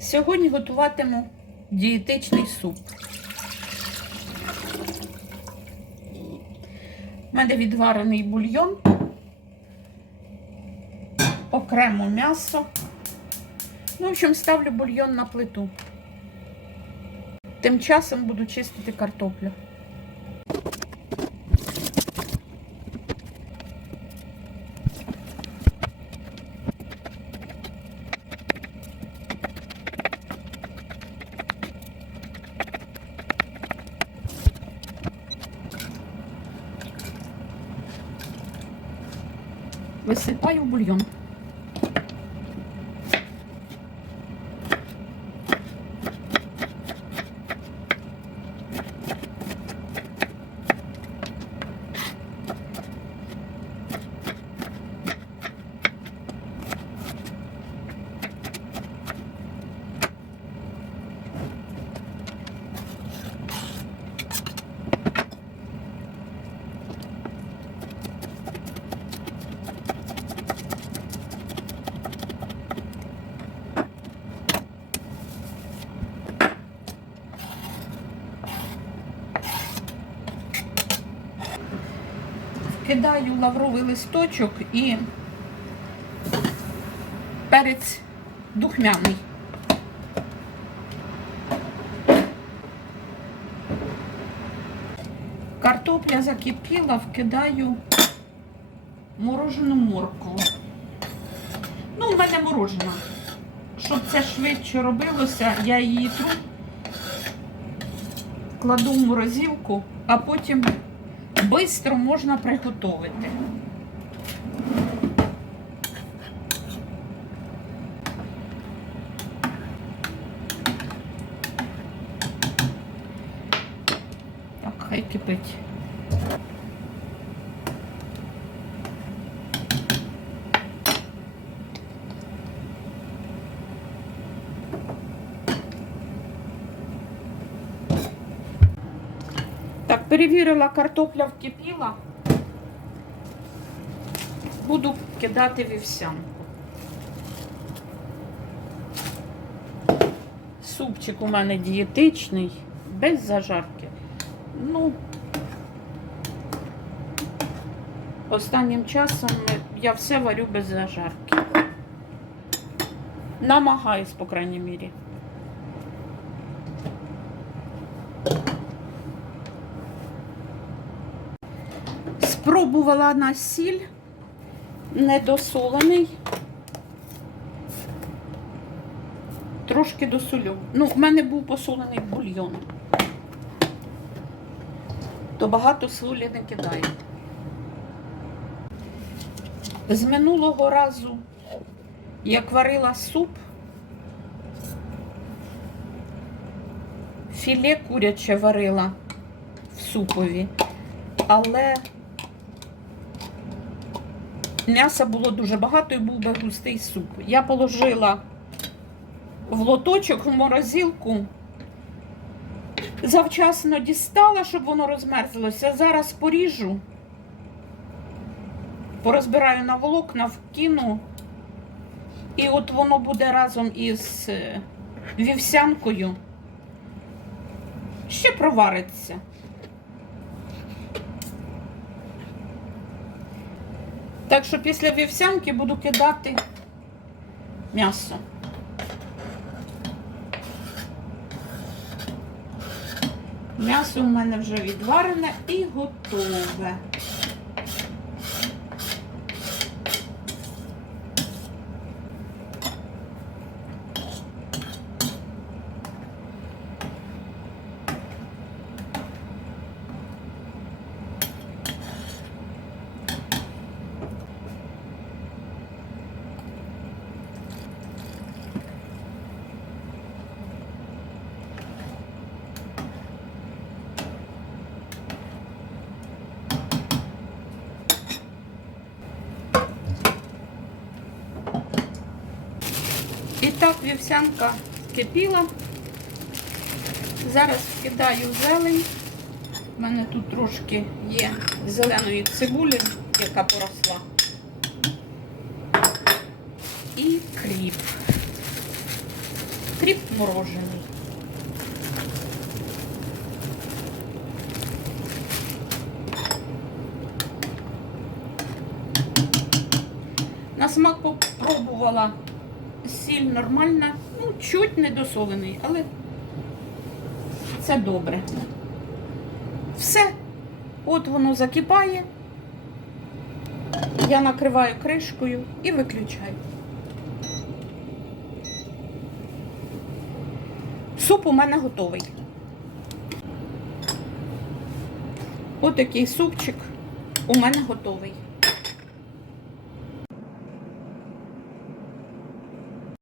Сьогодні готуватиму дієтичний суп. У мене відварений бульйон, окремо м'ясо. Ну, в общем, ставлю бульйон на плиту. Тим часом буду чистити картоплю. Висипаю в бульйон. Кидаю лавровий листочок і перець духмяний. Картопля закипіла, вкидаю морожену моркву. Ну, у мене морожена. Щоб це швидше робилося, я її тру, кладу в морозилку, а потім Бистро можна приготувати. Так, хай кипить. Так, перевірила, картопля вкипіла. Буду кидати вівсянку. Супчик у мене дієтичний, без зажарки. Ну, останнім часом я все варю без зажарки. Намагаюсь, по крайній мірі. Спробувала на сіль, недосолений. Трошки досолю. Ну, в мене був посолений бульйон. То багато солі не кидаю. З минулого разу, як варила суп, філе куряче варила в супові, але М'яса було дуже багато і був би густий суп. Я положила в лоточок в морозилку, завчасно дістала, щоб воно розмерзлося. Зараз поріжу, порозбираю на волокна, вкину, і от воно буде разом із е, вівсянкою. Ще провариться. Так що після вівсянки буду кидати м'ясо. М'ясо у мене вже відварене і готове. Так вівсянка кипіла. Зараз вкидаю зелень. У мене тут трошки є зеленої цибулі, яка поросла. І кріп. кріп морожений. На смак попробувала сіль нормальна, ну, чуть недосолений, але це добре. Все, от воно закипає. Я накриваю кришкою і виключаю. Суп у мене готовий. Отакий супчик у мене готовий.